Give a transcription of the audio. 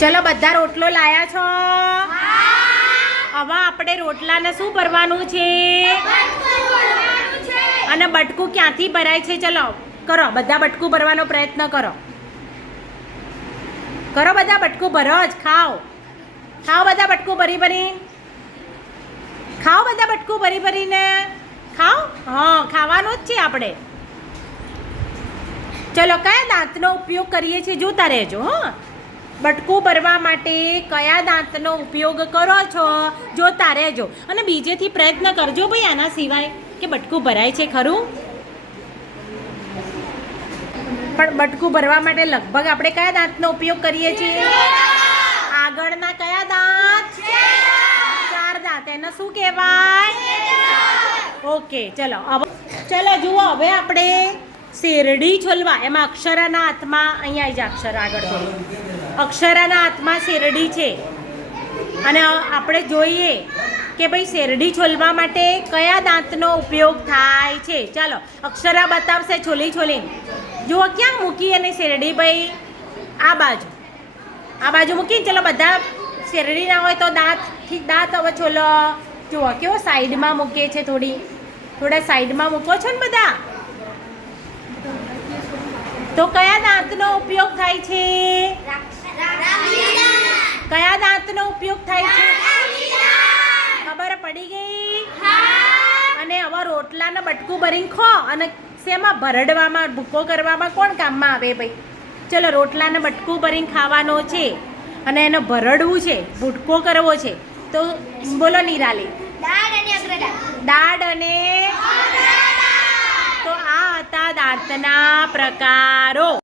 ચલો બધા રોટલો લાયા છો? હવે આપણે રોટલાને શું ભરવાનું છે? અને બટકું ક્યાંથી ભરાય છે? ચલો કરો, બધા બટકું ભરવાનો પ્રયત્ન કરો. કરો બધા બટકું ભરો જ. ખાઓ ખાઓ બધા બટકું ભરી ભરી. ખાઓ બધા બટકું ભરી ભરીને ખાઓ. હા, ખાવાનું જ છે આપણે. ચલો, કયા દાંતનો ઉપયોગ કરીએ છીએ જોતા રહેજો. હા, બટકું ભરવા માટે કયા દાંતનો ઉપયોગ કરો છો જોતા રહેજો. અને બીજેથી પ્રયત્ન કરજો ભાઈ આના સિવાય કે બટકું ભરાય છે ખરું. પણ બટકું ભરવા માટે લગભગ આપણે કયા દાંતનો ઉપયોગ કરીએ છીએ? આગળના કયા દાંત? 4 દાંત. એને શું કહેવાય? ઓકે, ચલો ચલો જુઓ, હવે આપણે શેરડી છોલવા. એમાં અક્ષરાના હાથમાં, અહીંયા આવી જાય અક્ષર આગળ થોડી. અક્ષરાના હાથમાં શેરડી છે અને આપણે જોઈએ કે ભાઈ શેરડી છોલવા માટે કયા દાંતનો ઉપયોગ થાય છે. ચાલો, અક્ષરા બતાવશે છોલી છોલી. જુઓ ક્યાં મૂકી અને શેરડી ભાઈ? આ બાજુ મૂકી. ચલો બધા શેરડી ના હોય તો દાંતથી દાંત હવે છોલો. જુઓ કેવો સાઈડમાં મૂકે છે, થોડા સાઈડમાં મૂકો છો ને બધા. તો કયા દાંતનો ઉપયોગ થાય છે? કયા દાંતનો ઉપયોગ થાય છે? ખબર પડી ગઈ? અને હવે રોટલાને બટકું ભરીને ખો. અને શેમાં ભરડવામાં, ભૂકો કરવામાં કોણ કામમાં આવે ભાઈ? ચલો, રોટલાને બટકું ભરીને ખાવાનો છે અને એને ભરડવું છે, ભૂકો કરવો છે. તો બોલો નિરાલી. દાઢ અને તો આ હતા દાંતના પ્રકારો.